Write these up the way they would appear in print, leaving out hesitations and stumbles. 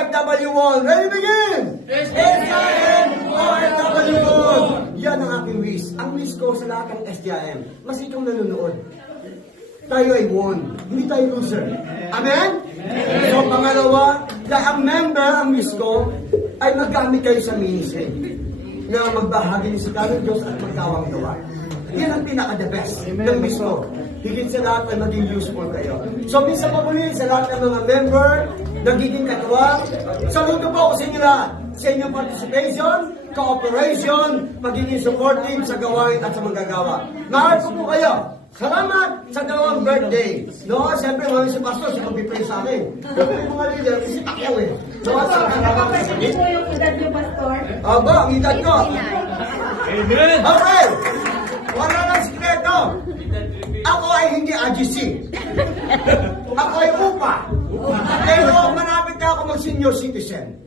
OFW World. Ready to begin? SDIM OFW World. Yan ang aking wish. Ang wish ko sa lahat ng SDIM, mas itong nanonood. Tayo ay won. Hindi tayo loser. Amen? So, pangalawa, ang member, ang wish ko, ay maggamit kayo sa ministry na magbahagi niyo sa ng Diyos at magkawang gawa. Yan ang pinaka-the best ng wish ko. Higit sa lahat ay maging useful kayo. So, minsan pa muli sa lahat ng mga member, nagiging katuwa. Saludo po sa inyo lahat sa inyong participation, cooperation, magiging supportive sa gawain at sa manggagawa. Mahal ko po kayo. Salamat sa dalawang birthday. No, siyempre, mga si Pastor, siya mag-pray sa akin. Pero yung mga leader, kasi takyaw eh. No, sa kanalang sa Ito yung edad niyo, Pastor? Aba, ang edad ko. Amen! Okay! Wala lang sikreto. Ako ay hindi AGC. Ako ay upa. Pero malapit na ako mag-senior citizen.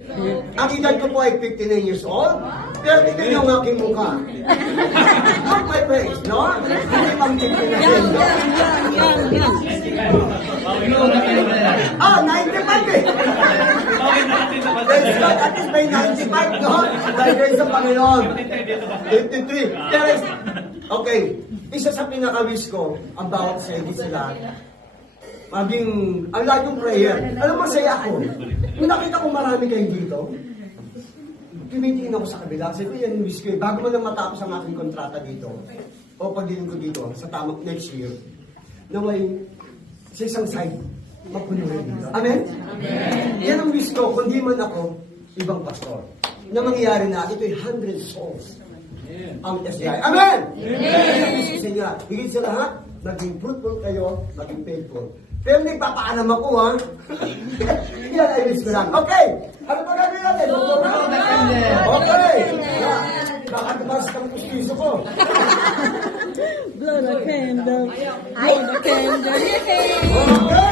Ang edad ko po ay 59 years old. Pero tingnan niyo ang aking mukha. Not my face, no? Hindi pang 59 years old. Ah, 95 eh. Praise God, at least may 95, no? Dahil kayo sa Panginoon. 53. Pero, okay, isa sa pinaka-wish ko about sa hindi sila, maging, ang laging prayer. Alam mo, masaya ako. Kung nakita ko marami kayong dito, tumitingin ako sa kabila. Sabi ko, yan yung wish ko eh. Bago mo lang matapos ang aking kontrata dito, o pagdiling ko dito, sa tamang next year, na may, sa isang side, mapuno rin dito. Amen? Amen? Yan ang wish ko, kundi man ako, ibang pastor. Na mangyayari na, ito'y 100 souls. Ang SDI. Amen! Amen! Sa inyo, higit sa lahat, maging fruitful kayo, maging faithful. Pero hindi papaalam ako, ha? Yan ay wish ko lang. Okay! Ano pa gagawin natin? Okay! Baka tabas kang pustiso ko. Blow the candle. Blow the candle. Yay! Okay!